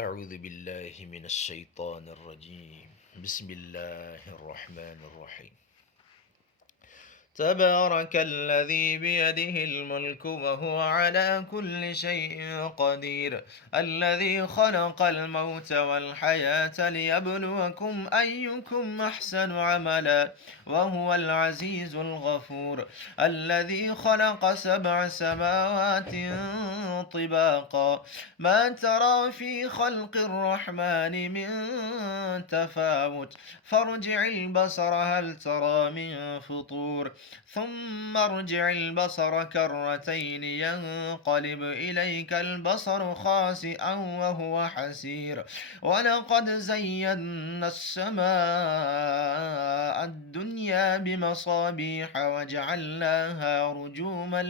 أعوذ بالله من الشيطان الرجيم. بسم الله الرحمن الرحيم. تبارك الذي بيده الملك وهو على كل شيء قدير، الذي خلق الموت والحياة ليبلوكم أيكم أحسن عملا وهو العزيز الغفور، الذي خلق 7 سماوات طباقا ما ترى في خلق الرحمن من تفاوت فارجع البصر هل ترى من فطور ثم ارجع البصر كرتين ينقلب إليك البصر خاسئا وهو حسير، ولقد زينا السماء الدنيا بمصابيح وجعلناها رجوما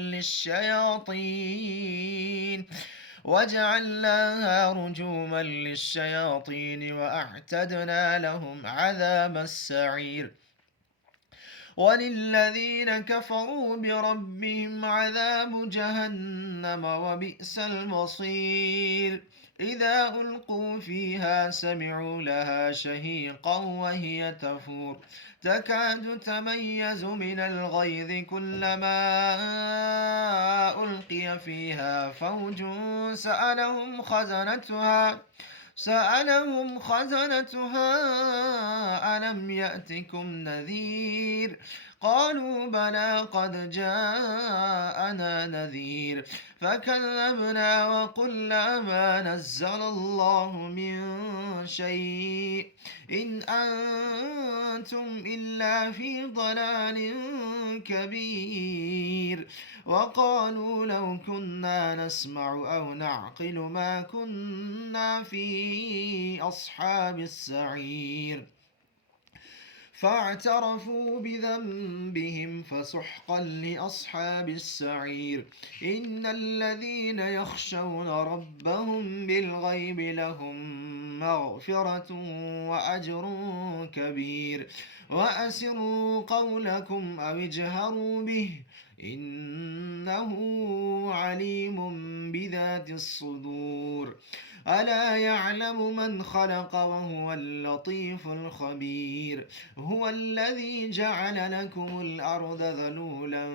للشياطين وأعتدنا لهم عذاب السعير. وللذين كفروا بربهم عذاب جهنم وبئس المصير. إذا ألقوا فيها سمعوا لها شهيقا وهي تفور تكاد تميز من الغيظ كلما ألقي فيها فوج سألهم خزنتها ألم يأتكم نذير قالوا بلى قد جاءنا نذير فكذبنا وقلنا ما نزل الله من شيء إن أنتم إلا في ضلال كبير. وقالوا لو كنا نسمع أو نعقل ما كنا في أصحاب السعير. فاعترفوا بذنبهم فسحقا لأصحاب السعير. إن الذين يخشون ربهم بالغيب لهم مغفرة وأجر كبير. وأسروا قولكم أو اجهروا به إنه عليم بذات الصدور. ألا يعلم من خلق وهو اللطيف الخبير. هو الذي جعل لكم الأرض ذلولا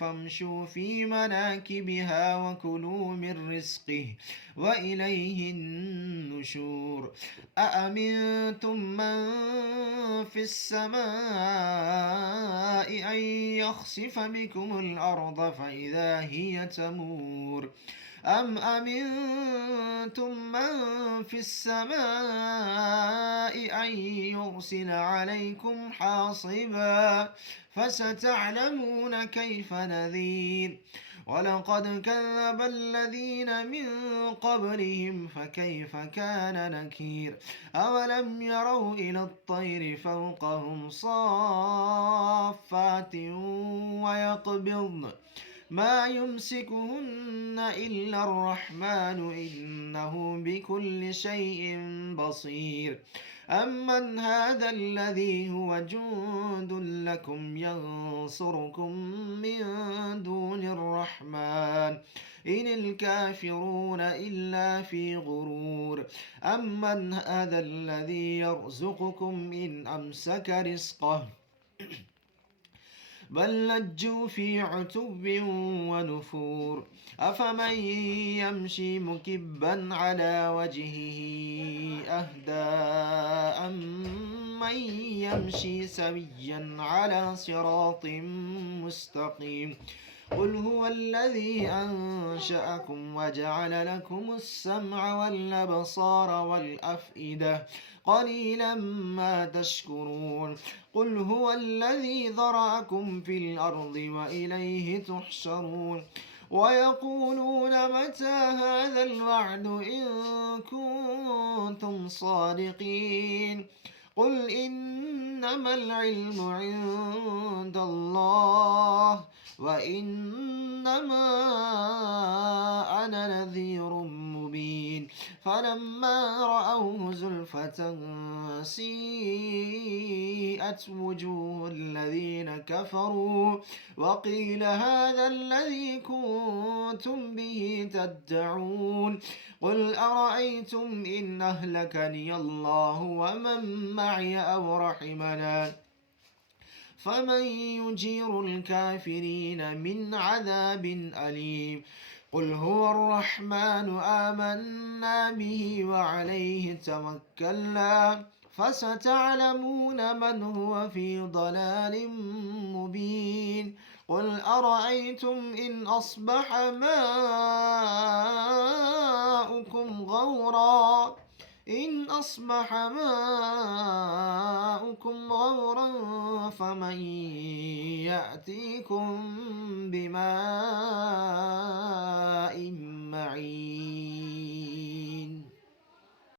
فامشوا في مناكبها وكلوا من رزقه وإليه النشور. أأمنتم من في السماء أن يخسف بكم الأرض فإذا هي تمور أم أمنتم من في السماء أن يرسل عليكم حاصبا فستعلمون كيف نذير. ولقد كذب الذين من قبلهم فكيف كان نكير. أولم يروا إلى الطير فوقهم صافات ويقبضن ما يمسكهن إلا الرحمن إنه بكل شيء بصير. أمن هذا الذي هو جند لكم ينصركم من دون الرحمن إن الكافرون إلا في غرور. أمن هذا الذي يرزقكم إن أمسك رزقه بل لجوا في عتب ونفور. أفمن يمشي مكبا على وجهه أهدى أمن يمشي سويا على صراط مستقيم. قل هو الذي أنشأكم وجعل لكم السمع والأبصار والأفئدة قليلا ما تشكرون. قل هو الذي ذرأكم في الأرض وإليه تحشرون. ويقولون متى هذا الوعد إن كنتم صادقين. قل إنما العلم عند الله وإنما أنا نذير مبين فلما رأوه زلفة سيئت وجوه الذين كفروا وقيل هذا الذي كنتم به تدعون قل أرأيتم إن أهلكني الله ومن معي أو رحمنا فمن يجير الكافرين من عذاب أليم قل هو الرحمن آمنا به وعليه توكلنا فستعلمون من هو في ضلال مبين قل أرأيتم إن أصبح ماؤكم غورا فمن يأتيكم بماء